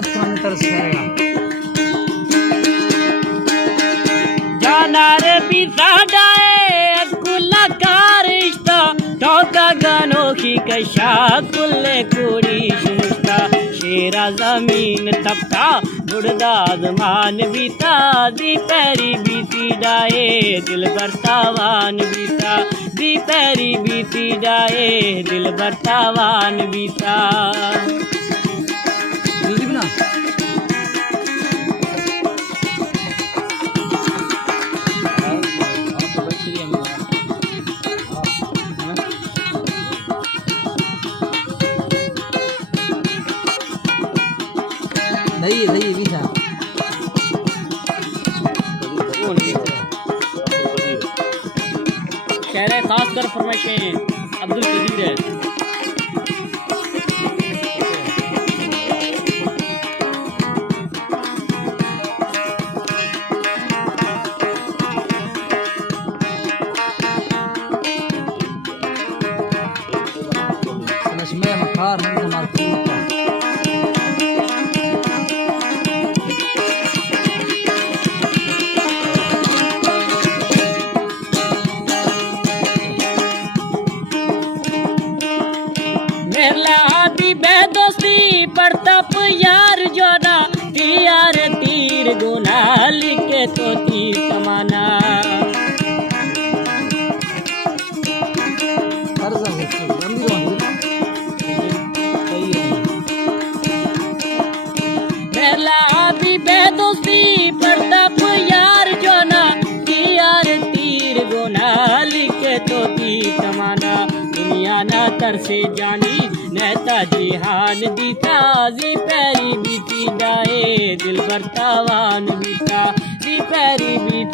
याद करने तरस है जाना रे भी साडाए कुल्ला कार रिश्ता टोका गानो की कशा कुल्ले कुड़ी शुष्टा शेरा जमीन तपता बुढ़दा जमान बीता दी पैरी बीती डाए दिल बरतावान बीता दी पैरी बीती डाए दिल बरतावान बीता ना नहीं भी था कह रहे खास कर फरमाइशें अब्दुल कदीर है मैं मकार नहीं हमारे आदि बेदोस्ती पड़तप यार जोना यार तीर गुना लिखे तो तीर कमाना आदि बेदोस्ती पड़तप यार जोना यार तीर गुना लिखे तो तीर कमाना दुनिया ना तरसे जानी नहता जिहान दीता जी पैरी बीती डाए दिल बरतावान बीता जी पैरी बीती